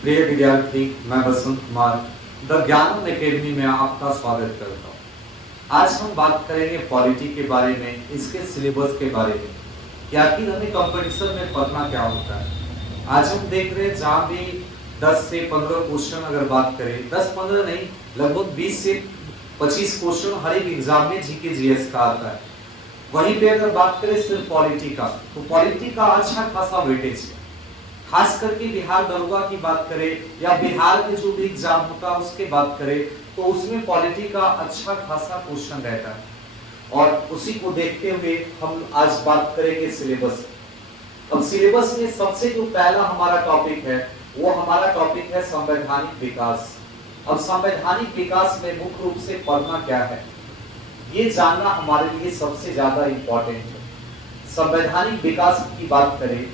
प्रिय विद्यार्थी, मैं बसंत कुमार द ज्ञानम एकेडमी में आपका स्वागत करता हूँ। आज हम बात करेंगे पॉलिटी के बारे में, इसके सिलेबस के बारे में कि आखिर हमें कंपटीशन में पढ़ना क्या होता है। आज हम देख रहे हैं जहाँ भी 10 से 15 क्वेश्चन अगर बात करें, 10-15 नहीं, लगभग 20 से 25 क्वेश्चन हर एक एग्जाम में जीके जीएस का आता है। वहीं पे अगर बात करें सिर्फ पॉलिटी का, तो पॉलिटी का अच्छा खासा वेटेज है। खास करके बिहार दरोगा की बात करें या बिहार के जो भी एग्जाम होता है उसके बात करें, तो उसमें पॉलिटी का अच्छा खासा क्वेश्चन रहता है। और उसी को देखते हुए हम आज बात करेंगे सिलेबस। अब सिलेबस में सबसे जो पहला हमारा टॉपिक है वो हमारा टॉपिक है संवैधानिक विकास। अब संवैधानिक विकास में मुख्य रूप से पढ़ना क्या है, ये जानना हमारे लिए सबसे ज्यादा इंपॉर्टेंट है। संवैधानिक विकास की बात करें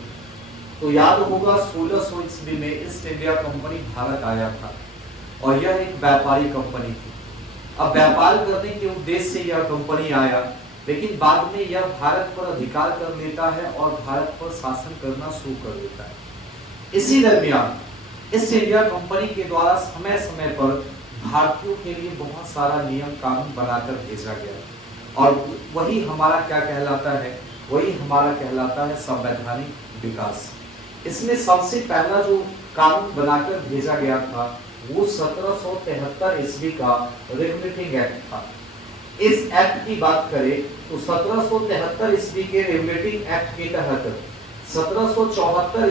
तो याद होगा 1600 ईस्वी में ईस्ट इंडिया कंपनी भारत आया था और यह एक व्यापारी कंपनी थी। अब व्यापार करने के उद्देश्य से यह कंपनी आया, लेकिन बाद में यह भारत पर अधिकार कर लेता है और भारत पर शासन करना शुरू कर देता है। इसी दरमियान ईस्ट इंडिया कंपनी के द्वारा समय समय पर भारतीयों के लिए बहुत सारा नियम कानून बनाकर भेजा गया और वही हमारा क्या कहलाता है, वही हमारा कहलाता है संवैधानिक विकास। इसमें सबसे पहला जो कानून बनाकर भेजा गया था वो 1773 ईस्वी का रेगुलेटिंग एक्ट था। इस एक्ट की बात करें तो 1773 ईस्वी के रेगुलेटिंग एक्ट के तहत 1774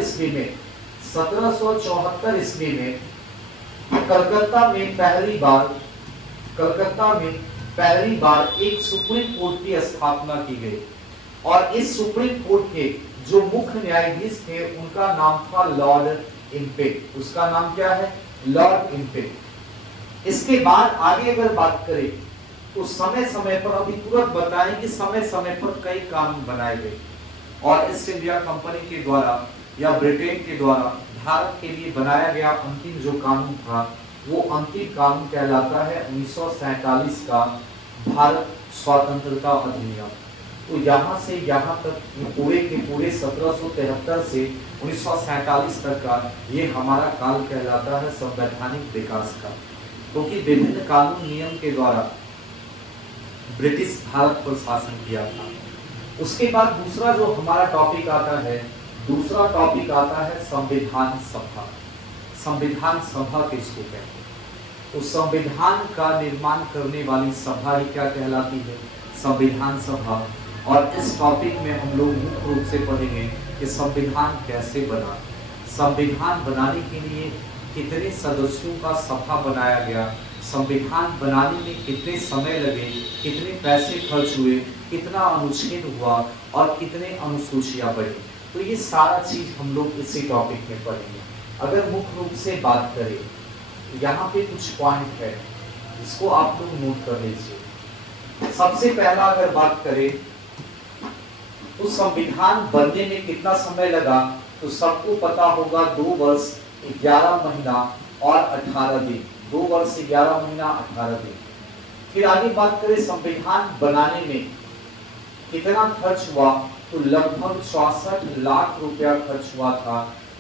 ईस्वी में कलकत्ता में पहली बार एक सुप्रीम कोर्ट की स्थापना की गई और इस सुप्रीम कोर्ट के जो मुख्य न्यायाधीश थे उनका नाम था लॉर्ड इम्पेक। उसका नाम क्या है? लॉर्ड इम्पेक। इसके बाद आगे अगर बात करें तो समय समय पर, अभी तुरंत बताएं कि समय समय पर कई कानून बनाए गए और ईस्ट इंडिया कंपनी के द्वारा या ब्रिटेन के द्वारा भारत के लिए बनाया गया अंतिम जो कानून था वो अंतिम कानून कहलाता है 1947 का भारत स्वतंत्रता अधिनियम। तो यहाँ से यहाँ तक पूरे के पूरे 1773 से 1947 तक का ये हमारा काल कहलाता है संवैधानिक विकास का, क्योंकि विभिन्न कानून नियम के द्वारा ब्रिटिश भारत पर शासन किया था। उसके बाद दूसरा जो हमारा टॉपिक आता है, दूसरा टॉपिक आता है संविधान सभा। संविधान सभा किसको कहते हैं? तो संविधान का निर्माण करने वाली सभा ही क्या कहलाती है? संविधान सभा। और इस टॉपिक में हम लोग मुख्य रूप से पढ़ेंगे कि संविधान कैसे बना, संविधान बनाने के लिए कितने सदस्यों का सभा बनाया गया, संविधान बनाने में कितने समय लगे, कितने पैसे खर्च हुए, कितना अनुच्छेद हुआ और कितने अनुसूचियां बढ़ी। तो ये सारा चीज हम लोग इसी टॉपिक में पढ़ेंगे। अगर मुख्य रूप से बात करें, यहाँ पे कुछ पॉइंट है, इसको आप लोग नोट कर लीजिए। सबसे पहला अगर बात करें तो संविधान बनने में कितना समय लगा, तो सबको पता होगा 2 वर्ष 11 महीना और 18 दिन। 2 वर्ष 11 महीना 18 दिन। फिर आगे बात करें संविधान बनाने में कितना खर्च हुआ, तो लगभग 64 लाख रुपया खर्च हुआ था।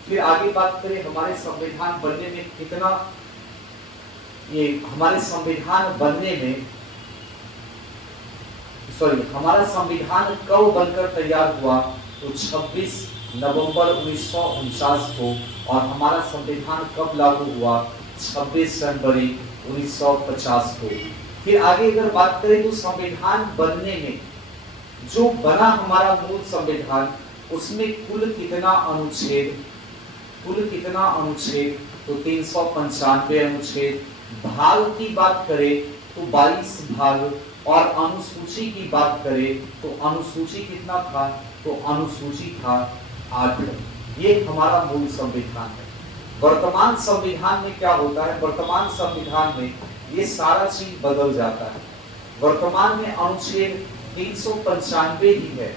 फिर आगे बात करें हमारे संविधान बनने में कितना, ये हमारे संविधान बनने में हमारा संविधान कब बनकर तैयार हुआ, तो 26 नवंबर 1949 को, और हमारा संविधान कब लागू हुआ, 26 जनवरी 1950 को। फिर आगे अगर बात करें तो संविधान बनने में जो बना हमारा मूल संविधान, उसमें कुल कितना अनुच्छेद, तो 395 अनुच्छेद। भाग की बात करें तो 22 भाग और अनुसूची की बात करें तो अनुसूची कितना था, तो अनुसूची था 8। ये हमारा मूल संविधान है। वर्तमान संविधान में क्या होता है, वर्तमान संविधान में ये सारा चीज बदल जाता है। वर्तमान में अनुच्छेद 395 ही है।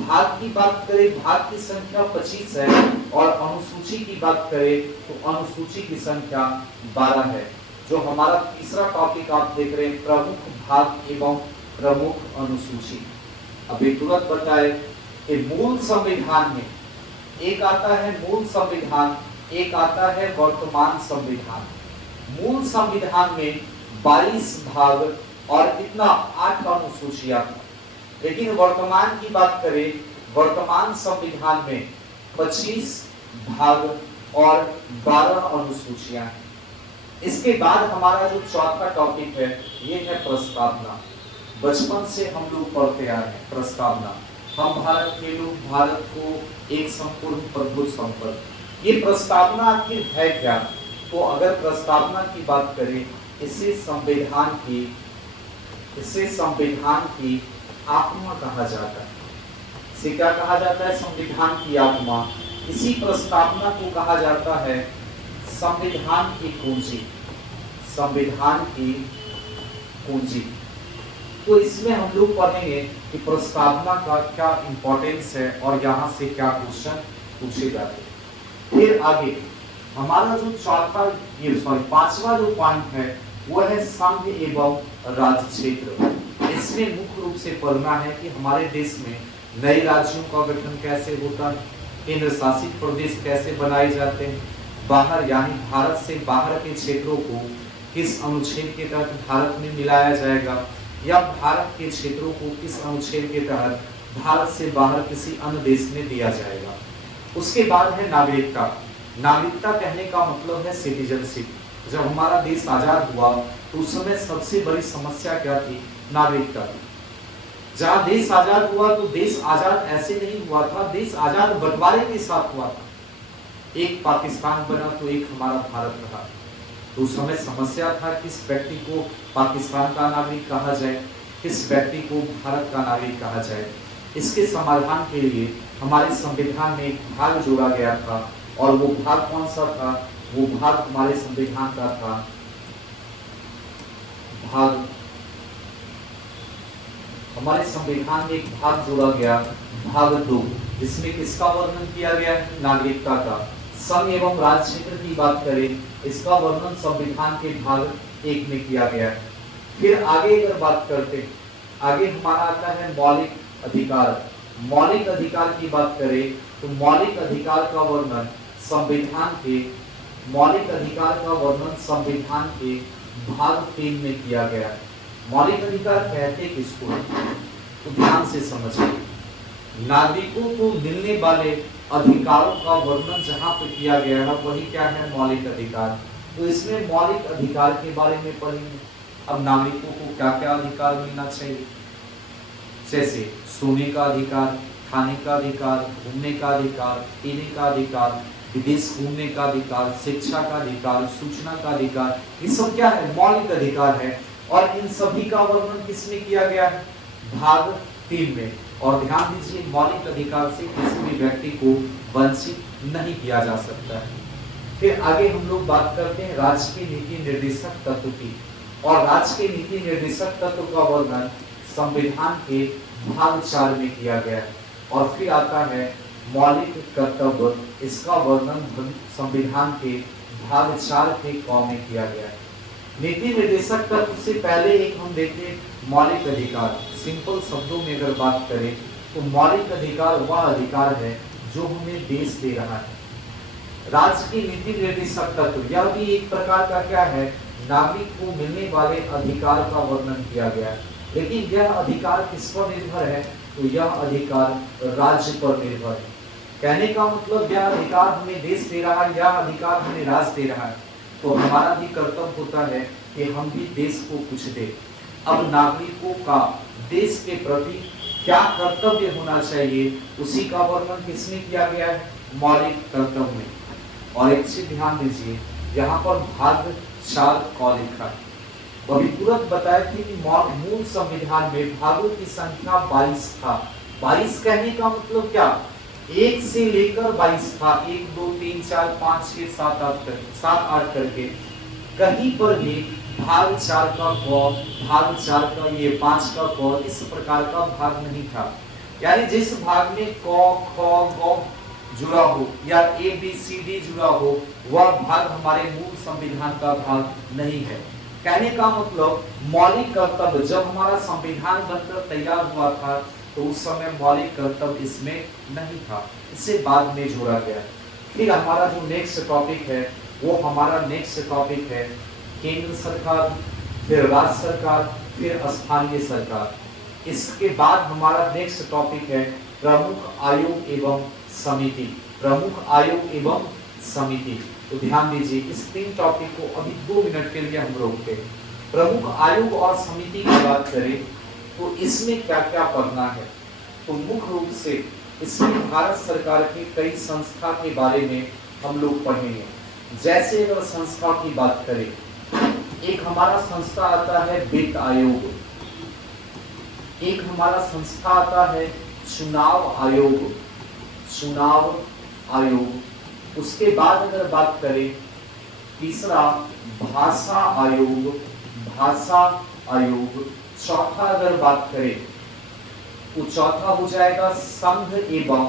भाग की बात करें, भाग की संख्या 25 है और अनुसूची की बात करें तो अनुसूची की संख्या 12 है। जो हमारा तीसरा टॉपिक आप देख रहे हैं, प्रमुख भाग एवं प्रमुख अनुसूची। अभी तुरंत बताए कि मूल संविधान में एक आता है मूल संविधान एक आता है वर्तमान संविधान। मूल संविधान में 22 भाग और कितना 8 अनुसूचियां, लेकिन वर्तमान की बात करें, वर्तमान संविधान में 25 भाग और 12 अनुसूचियां हैं। इसके बाद हमारा जो चौथा टॉपिक है ये है प्रस्तावना। बचपन से हम लोग पढ़ते आ रहे हैं प्रस्तावना। हम भारत के लोग, भारत को एक संपूर्ण प्रभुत्व संपन्न। ये प्रस्तावना आखिर है क्या? तो अगर प्रस्तावना की बात करें, इसे संविधान की आत्मा कहा जाता है। इसे क्या कहा जाता है? संविधान की आत्मा। इसी प्रस्तावना को कहा जाता है संविधान की कुंजी। संविधान की कुंजी। तो इसमें हम लोग पढ़ेंगे कि प्रस्तावना का क्या इंपॉर्टेंस है और यहाँ से क्या क्वेश्चन पूछे जाते हैं। फिर आगे हमारा जो पांचवा जो पॉइंट है वो है संघ एवं राज्य क्षेत्र। इसमें मुख्य रूप से पढ़ना है कि हमारे देश में नए राज्यों का गठन कैसे होता है, केंद्र शासित प्रदेश कैसे बनाए जाते हैं, बाहर यानी भारत से बाहर के क्षेत्रों को किस अनुच्छेद के तहत भारत में मिलाया जाएगा, या भारत के क्षेत्रों को किस अनुच्छेद के तहत भारत से बाहर किसी अन्य देश में दिया जाएगा। उसके बाद है नागरिकता। नागरिकता कहने का मतलब है सिटीजनशिप। जब हमारा देश आजाद हुआ तो उस समय सबसे बड़ी समस्या क्या थी? नागरिकता। जहां देश आजाद हुआ तो देश आजाद ऐसे नहीं हुआ था, देश आजाद बंटवारे के साथ हुआ था। एक पाकिस्तान बना तो एक हमारा भारत रहा। तो उस समय समस्या था किस व्यक्ति को पाकिस्तान का नागरिक कहा जाए, किस व्यक्ति को भारत का नागरिक कहा जाए। इसके समाधान के लिए हमारे संविधान में एक भाग जोड़ा गया था, और वो भाग कौन सा था? वो भाग हमारे संविधान का था हमारे संविधान में एक भाग जोड़ा गया, भाग 2। इसमें किसका वर्णन किया गया है? नागरिकता का। संघ एवं राज्य क्षेत्र की बात करें, इसका वर्णन संविधान के भाग 1 में किया गया है। फिर आगे अगर बात करते हैं, आगे हमारा आता है मौलिक अधिकार। मौलिक अधिकार की बात करें तो मौलिक अधिकार का वर्णन संविधान के भाग 3 में किया गया है। मौलिक अधिकार कहते किसको? तो ध्यान से समझिए। नागरिकों को मिलने वाले अधिकारों का वर्णन जहां पर किया गया है वही क्या है? मौलिक अधिकार। तो इसमें मौलिक अधिकार के बारे में पढ़ेंगे। अब नागरिकों को क्या क्या अधिकार मिलना चाहिए? जैसे सोने का अधिकार, खाने का अधिकार, घूमने का अधिकार, पीने का अधिकार, विदेश घूमने का अधिकार, शिक्षा का अधिकार, सूचना का अधिकार। ये सब क्या है? मौलिक अधिकार है। और इन सभी का वर्णन किसमें किया गया है? भाग 3 में। और ध्यान दीजिए, मौलिक अधिकार से किसी भी व्यक्ति को वंचित नहीं किया जा सकता है। फिर आगे हम लोग बात करते हैं राज्य के नीति निर्देशक तत्व की। और राज्य के नीति निर्देशक तत्व का वर्णन संविधान के भाग 4 में किया गया है। और फिर आता है मौलिक कर्तव्य। इसका वर्णन संविधान के भाग 4 के क में किया गया है। नीति निर्देशक तत्व से पहले एक हम देखें मौलिक अधिकार। सिंपल शब्दों में अगर बात करें तो मौलिक अधिकार वह अधिकार है जो हमें देश दे रहा है। राज्य की नीति निर्देशक तत्व यह भी एक प्रकार का क्या है? नागरिक को मिलने वाले अधिकार का वर्णन किया गया है। लेकिन यह अधिकार किस पर निर्भर है? तो यह अधिकार राज्य पर निर्भर है। कहने का मतलब यह अधिकार हमें देश दे रहा है, यह अधिकार हमें राज्य दे रहा है, तो हमारा भी कर्तव्य होता है कि हम भी देश को कुछ दें। अब नागरिकों का देश के प्रति क्या कर्तव्य होना चाहिए, उसी का वर्णन किसमें किया गया है? मौलिक कर्तव्य में। और एक चीज ध्यान दीजिए, यहाँ पर भाग 4 क लिखा है। अभी तुरंत बताया थी कि मूल संविधान में भागों की संख्या 22 था। 22 कहने का मतलब क्या? 1 से लेकर 22 था। 1 2 3 4 5 6 7 8 करके कहीं पर भी भाग 4 का क, भाग 4 का ये 5 का क, इस प्रकार का भाग नहीं था। यानी जिस भाग में क ख ग जुड़ा हो या ए बी सी डी जुड़ा हो, वह भाग हमारे मूल संविधान का भाग नहीं है। कहने का मतलब मौलिक कर्तव्य, जब हमारा संविधान बनकर तैयार हुआ था तो उस समय मौलिक कर्तव्य इसमें नहीं था, इसे बाद में जोड़ा गया। फिर हमारा जो नेक्स्ट टॉपिक है वो हमारा नेक्स्ट टॉपिक है केंद्र सरकार, फिर राज्य सरकार, फिर स्थानीय सरकार। इसके बाद हमारा नेक्स्ट टॉपिक है प्रमुख आयोग एवं समिति, प्रमुख आयोग एवं समिति। तो ध्यान दीजिए, इस 3 टॉपिक को अभी 2 मिनट के लिए हम रोकते हैं। प्रमुख आयोग और समिति की बात करें तो इसमें क्या क्या पढ़ना है, तो मुख्य रूप से इसमें भारत सरकार की कई संस्था के बारे में हम लोग पढ़ेंगे। जैसे अगर संस्था की बात करें, एक हमारा संस्था आता है वित्त आयोग, एक हमारा संस्था आता है चुनाव आयोग, चुनाव आयोग। उसके बाद अगर बात करें तीसरा भाषा आयोग, भाषा आयोग। चौथा अगर बात करें तो चौथा हो जाएगा संघ एवं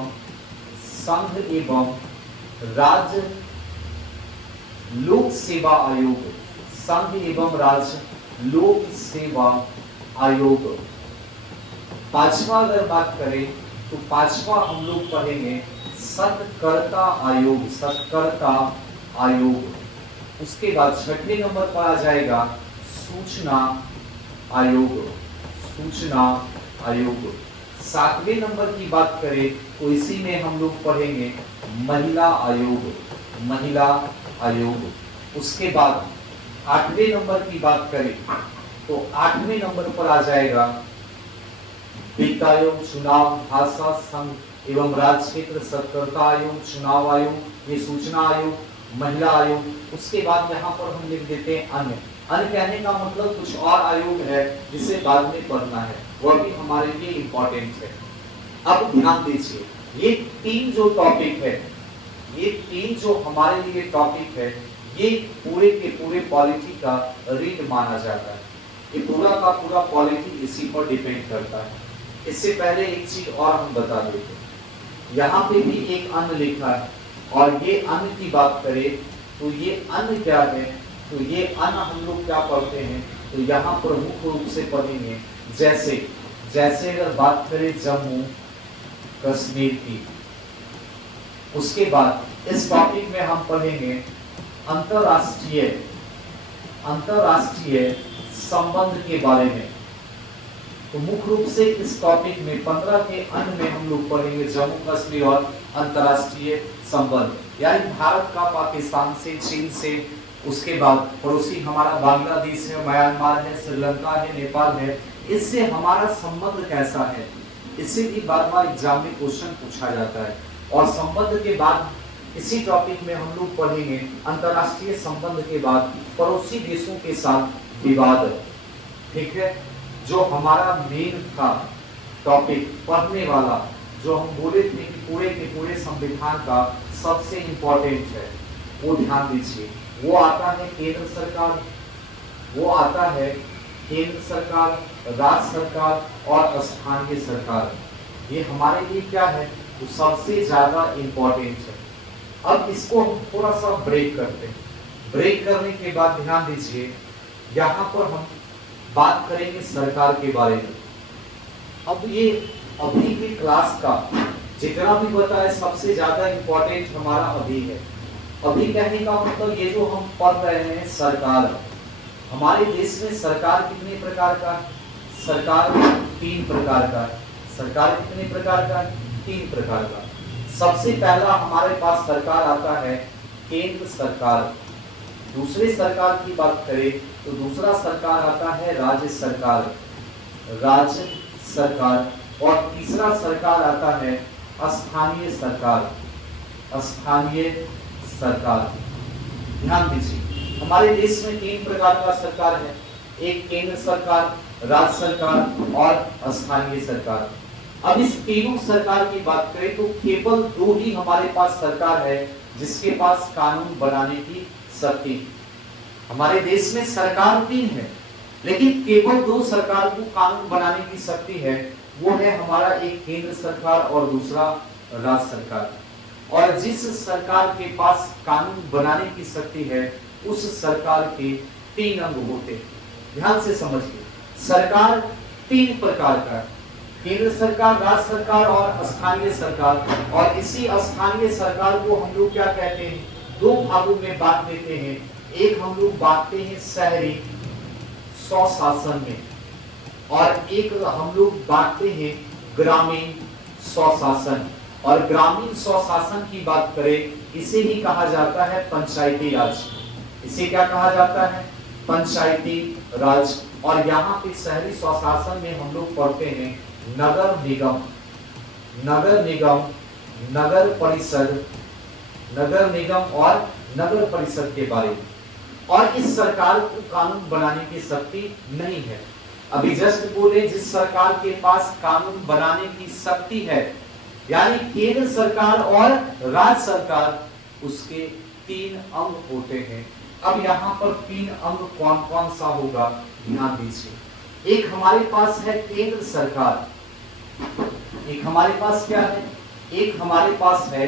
राज्य लोक सेवा आयोग, संघ एवं राज्य लोक सेवा आयोग। पांचवा अगर बात करें तो पांचवा हम लोग पढ़ेंगे सत्कर्ता आयोग, सत्कर्ता आयोग। उसके बाद छठे नंबर पर आ जाएगा सूचना आयोग, सूचना आयोग। सातवें नंबर की बात करें तो इसी में हम लोग पढ़ेंगे महिला आयोग, महिला आयोग। उसके बाद आठवें नंबर की बात करें तो आठवें नंबर पर आ जाएगा वित्त आयोग, चुनाव, भाषा, संघ एवं राज्य क्षेत्र, सत्कर्ता आयोग, चुनाव आयोग, ये सूचना आयोग, महिला आयोग। उसके बाद यहाँ पर हम लिख देते हैं अन्य। अन्य कहने का मतलब कुछ और आयोग है जिसे बाद में पढ़ना है, वह भी हमारे लिए इंपॉर्टेंट है। अब ध्यान दीजिए, ये 3 जो टॉपिक है, ये 3 जो हमारे लिए टॉपिक है, ये पूरे के पूरे पॉलिटी का रीड माना जाता है। ये पूरा का पूरा पॉलिटी इसी पर डिपेंड करता है। इससे पहले एक चीज और हम बता देते हैं, यहाँ पे भी एक अन्य लिखा है, और ये अन्य की बात करें तो ये अन्य क्या है, तो ये अन्य हम लोग क्या पढ़ते हैं, तो यहाँ पर मुख्य रूप से पढ़ेंगे जैसे अगर बात करें जम्मू कश्मीर की। उसके बाद इस टॉपिक में हम पढ़ेंगे अंतरराष्ट्रीय संबंध के बारे में। तो मुख्य रूप से इस टॉपिक में 15 के अंत में हम लोग पढ़ेंगे जम्मू कश्मीर और अंतरराष्ट्रीय संबंध, यानी भारत का पाकिस्तान से, चीन से, उसके बाद पड़ोसी हमारा बांग्लादेश है, म्यांमार है, श्रीलंका है, नेपाल है, इससे हमारा संबंध कैसा है। इससे भी बार-बार एग्जाम में क्वेश्चन पूछा जाता है। और संबंध के बाद इसी टॉपिक में हम लोग पढ़ेंगे अंतरराष्ट्रीय संबंध के बाद पड़ोसी देशों के साथ विवाद। ठीक है, जो हमारा मेन था टॉपिक पढ़ने वाला, जो हम बोले थे कि पूरे के पूरे संविधान का सबसे इंपॉर्टेंट है, वो ध्यान दीजिए, वो आता है केंद्र सरकार, वो आता है केंद्र सरकार, राज्य सरकार और स्थानीय सरकार। ये हमारे लिए क्या है, तो सबसे ज्यादा इंपॉर्टेंट है। अब इसको हम थोड़ा सा ब्रेक करते हैं। ब्रेक करने के बाद ध्यान दीजिए, यहाँ पर हम बात करेंगे सरकार के बारे में। अब ये अभी की क्लास का जितना भी बताया सबसे ज्यादा इंपॉर्टेंट हमारा अभी है। अभी कहने का मतलब ये जो हम पढ़ रहे हैं सरकार, हमारे देश में सरकार कितने प्रकार का, सरकार 3 प्रकार का। सरकार कितने प्रकार का, 3 प्रकार का। सबसे पहला हमारे पास सरकार आता है केंद्र सरकार। दूसरे सरकार की बात करें तो दूसरा सरकार आता है राज्य सरकार, राज्य सरकार। और तीसरा सरकार आता है स्थानीय सरकार, स्थानीय सरकार। ध्यान दीजिए, हमारे देश में 3 प्रकार का सरकार है, एक केंद्र सरकार, राज्य सरकार और स्थानीय सरकार। अब इस तीनों सरकार की बात करें तो केवल 2 ही हमारे पास सरकार है जिसके पास कानून बनाने की शक्ति। हमारे देश में सरकार 3 है, लेकिन केवल 2 सरकार को कानून बनाने की शक्ति है। वो है हमारा एक केंद्र सरकार और दूसरा राज्य सरकार। और जिस सरकार के पास कानून बनाने की शक्ति है उस सरकार के 3 अंग होते हैं। ध्यान से समझिए, सरकार 3 प्रकार का है। केंद्र सरकार, राज्य सरकार और स्थानीय सरकार। और इसी स्थानीय सरकार को हम लोग क्या कहते हैं, दो भागों में बांट देते हैं। एक हम लोग बांटते हैं शहरी स्वशासन में, और एक हम लोग बांटते हैं ग्रामीण स्वशासन। और ग्रामीण स्वशासन की बात करें, इसे ही कहा जाता है पंचायती राज। इसे क्या कहा जाता है, पंचायती राज। और यहाँ पे शहरी स्वशासन में हम लोग पढ़ते हैं नगर निगम, नगर निगम, नगर परिषद, नगर निगम और नगर परिषद के बारे में। और इस सरकार को कानून बनाने की शक्ति नहीं है। अभी जस्ट बोले, जिस सरकार के पास कानून बनाने की शक्ति है, यानी केंद्र सरकार और राज्य सरकार, उसके 3 अंग होते हैं। अब यहाँ पर 3 अंग कौन कौन सा होगा, ध्यान दीजिए। एक हमारे पास है केंद्र सरकार, एक हमारे पास क्या है, एक हमारे पास है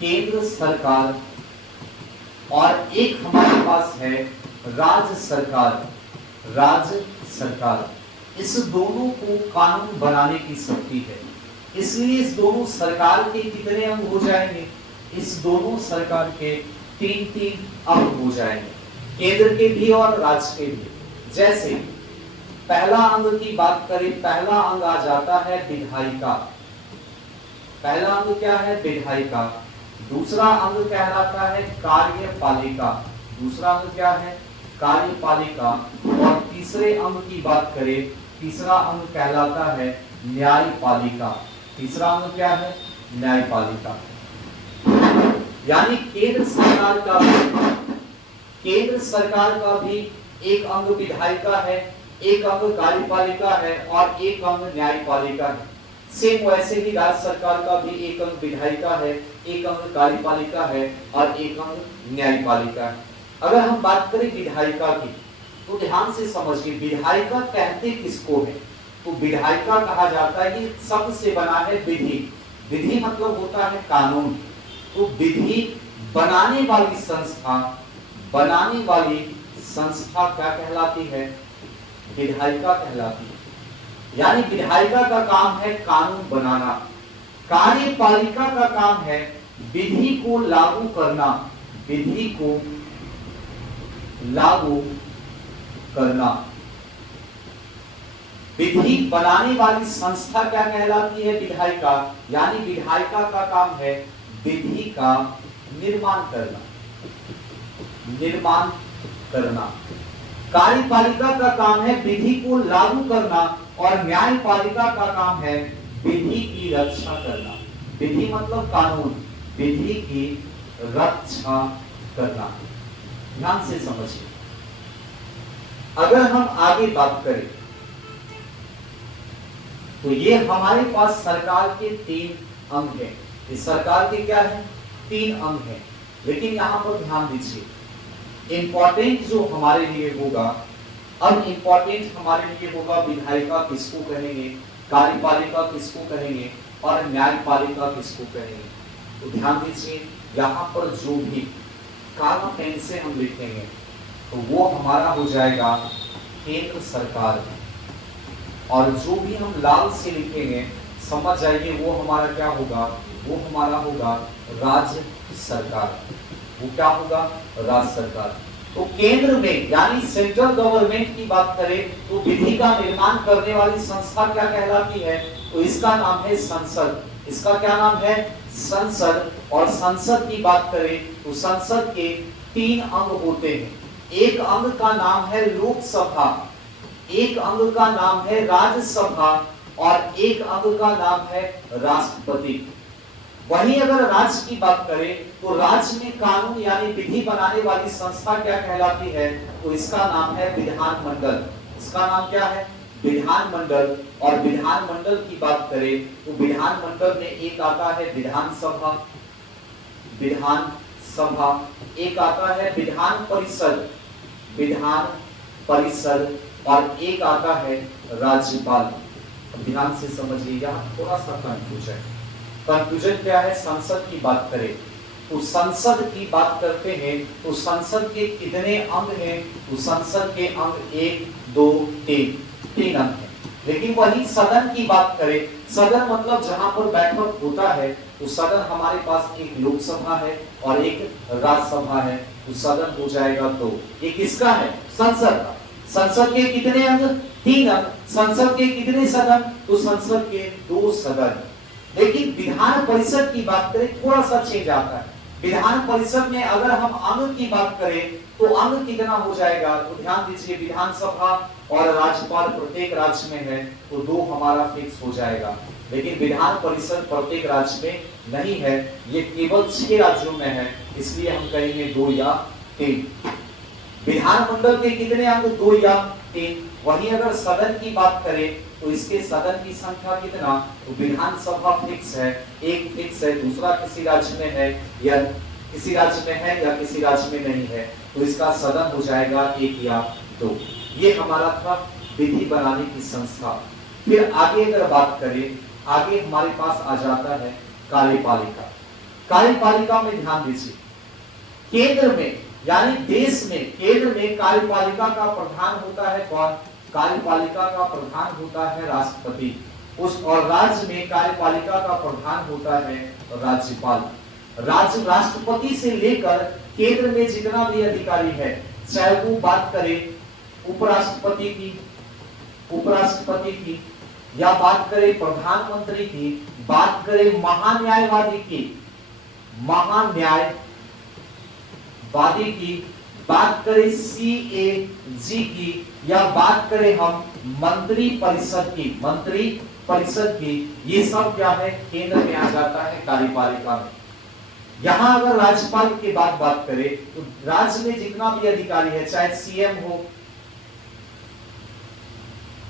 केंद्र सरकार, और एक हमारे पास है राज्य सरकार, राज्य सरकार। इस दोनों को कानून बनाने की शक्ति है, इसलिए इस दोनों सरकार के कितने अंग हो जाएंगे, इस दोनों सरकार के 3-3 अंग हो जाएंगे, केंद्र के भी और राज्य के भी। जैसे पहला अंग की बात करें, पहला अंग आ जाता है विधायिका। पहला अंग क्या है, विधायिका। दूसरा अंग कहलाता है कार्यपालिका, दूसरा अंग क्या है, कार्यपालिका। और तीसरे अंग की बात करें, तीसरा अंग कहलाता है न्यायपालिका। तीसरा अंग क्या है, न्यायपालिका। यानी केंद्र सरकार का भी एक अंग विधायिका है, एक अंग कार्यपालिका है और एक अंग न्यायपालिका है। सेम वैसे ही राज्य सरकार का भी एक अंग विधायिका है, एक अंग कार्यपालिका है और एक अंग न्यायपालिका है। अगर हम बात करें विधायिका की, तो ध्यान से समझिए, विधायिका कहते किसको है, तो विधायिका कहा जाता है कि शब्द से बना है विधि। विधि मतलब होता है कानून। तो विधि बनाने वाली संस्था, बनाने वाली संस्था क्या कहलाती है, विधायिका कहलाती है। यानी विधायिका का काम है कानून बनाना, कार्यपालिका का काम है विधि को लागू करना, विधि को लागू करना। विधि बनाने वाली संस्था क्या कहलाती है, विधायिका। यानी विधायिका का काम है विधि का निर्माण करना, निर्माण करना। कार्यपालिका का काम है विधि को लागू करना और न्यायपालिका का काम है विधि की रक्षा करना। विधि मतलब कानून, विधि की रक्षा करना। ध्यान से समझिए। अगर हम आगे बात करें तो ये हमारे पास सरकार के 3 अंग हैं। इस सरकार के क्या है, 3 अंग हैं। लेकिन यहां पर ध्यान दीजिए, इंपॉर्टेंट जो हमारे लिए होगा, अब इंपॉर्टेंट हमारे लिए होगा विधायिका किसको कहेंगे, कार्यपालिका किसको कहेंगे और न्यायपालिका किसको कहेंगे। तो ध्यान दीजिए, यहाँ पर जो भी काला पेन से हम लिखेंगे तो वो हमारा हो जाएगा केंद्र सरकार, और जो भी हम लाल से लिखेंगे समझ जाइए वो हमारा क्या होगा, वो हमारा होगा राज्य सरकार। वो क्या होगा, राज्य सरकार। तो केंद्र में यानी सेंट्रल गवर्नमेंट की बात करें तो विधि का निर्माण करने वाली संस्था क्या कहलाती है, तो इसका नाम है संसद। इसका क्या नाम है, संसद। और संसद की बात करें तो संसद के 3 अंग होते हैं। एक अंग का नाम है लोकसभा, एक अंग का नाम है राज्यसभा और एक अंग का नाम है राष्ट्रपति। वहीं अगर राज्य की बात करें तो राज्य में कानून यानी विधि बनाने वाली संस्था क्या कहलाती है, तो इसका नाम है विधानमंडल। इसका नाम क्या है, विधानमंडल। और विधानमंडल की बात करें तो विधानमंडल में एक आता है विधानसभा, विधानसभा, एक आता है विधान परिषद, विधान परिषद, और एक आता है राज्यपाल। ध्यान से समझिए, यहाँ थोड़ा सा कंफ्यूजन है। कंफ्यूजन क्या है, संसद की बात करें तो संसद की बात करते हैं तो संसद के कितने अंग हैं, तो संसद के अंग 1, 2, 3 अंग हैं। लेकिन वही सदन की बात करें, सदन मतलब जहां पर बैठक होता है, तो सदन हमारे पास एक लोकसभा है और एक राज्यसभा है, तो सदन हो जाएगा दो। ये किसका है? संसद का। संसद के कितने अंग? 3 अंग। संसद के कितने सदन? तो संसद के 2 सदन। लेकिन विधान परिषद की बात करें, थोड़ा सा चेंज आता है। विधान परिषद में अगर हम अंग की बात करें तो अंग कितना हो जाएगा? तो ध्यान दीजिए, विधानसभा और राज्यपाल प्रत्येक राज्य में है, तो 2 हमारा फिक्स हो जाएगा। लेकिन विधान परिषद प्रत्येक राज्य में नहीं है, ये केवल 6 राज्यों में है, इसलिए हम कहेंगे 2 या 3। विधानमंडल के कितने अंग? 2 या 3। वहीं अगर सदन की बात करें तो इसके सदन की संख्या कितना? तो विधानसभा फिक्स है, एक फिक्स है, दूसरा किसी राज्य में है या किसी राज्य में है या किसी राज्य में नहीं है, तो इसका सदन हो जाएगा 1 या 2। ये हमारा था विधि बनाने की संस्था। फिर आगे अगर बात करें, आगे हमारे पास आ जाता है कार्यपालिका। कार्यपालिका में ध्यान दीजिए, केंद्र में यानी देश में केंद्र में कार्यपालिका का प्रधान होता है कौन? कार्यपालिका का प्रधान होता है राष्ट्रपति। उस और राज्य में कार्यपालिका का प्रधान होता है राज्यपाल। राज्य राष्ट्रपति से लेकर केंद्र में जितना भी अधिकारी है, चाहे वो बात करें उपराष्ट्रपति की या बात करें प्रधानमंत्री की, बात करें महान्यायवादी की, बात करें CAG की, या बात करें हम मंत्री परिषद की, ये सब क्या है? केंद्र में आ जाता है कार्यपालिका में। यहां अगर राज्यपाल की बात करें तो राज्य में जितना भी अधिकारी है, चाहे CM हो,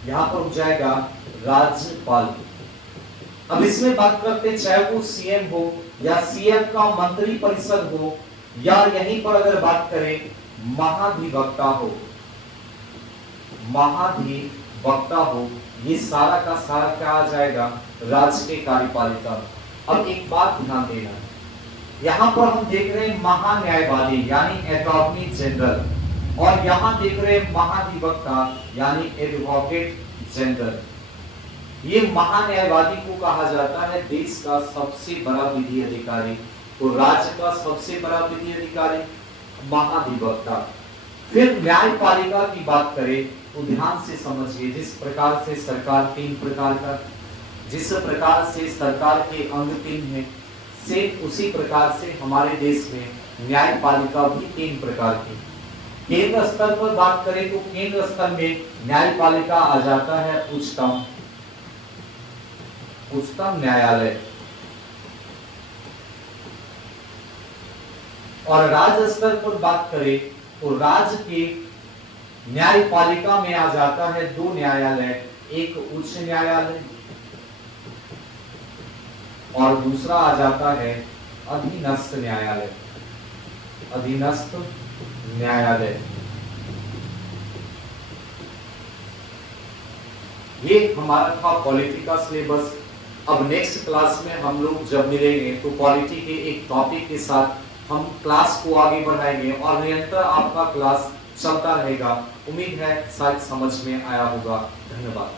यहां पर हो जाएगा राज्यपाल। अब इसमें बात करते हैं, चाहे वो CM हो या CM का मंत्री परिषद हो, या यहीं पर अगर बात करें महाधिवक्ता हो, ये सारा का सारा क्या आ जाएगा? राज्य के कार्यपालिका। अब एक बात ध्यान देना है, यहां पर हम देख रहे हैं महान्यायवादी यानी अटॉर्नी जनरल, और यहां देख रहे हैं महाधिवक्ता यानी एडवोकेट जनरल। ये महान्यायवादी को कहा जाता है देश का सबसे बड़ा विधि अधिकारी, तो राज्य का सबसे बड़ा विधि अधिकारी महाधिवक्ता। फिर न्यायपालिका की बात करें तो ध्यान से समझिए, जिस प्रकार से सरकार 3 प्रकार का, जिस प्रकार से सरकार के अंग 3 हैं, से उसी प्रकार से हमारे देश में न्यायपालिका भी 3 प्रकार की। केंद्र स्तर पर बात करें तो केंद्र स्तर में न्यायपालिका आ जाता है उच्चतम न्यायालय, और राज्य स्तर पर बात करें तो राज्य के न्यायपालिका में आ जाता है 2 न्यायालय, एक उच्च न्यायालय और दूसरा आ जाता है अधीनस्थ न्यायालय। ये हमारा था पॉलिटी का सिलेबस। अब नेक्स्ट क्लास में हम लोग जब मिलेंगे तो पॉलिटी के एक टॉपिक के साथ हम क्लास को आगे बढ़ाएंगे और निरंतर आपका क्लास चलता रहेगा। उम्मीद है शायद समझ में आया होगा। धन्यवाद।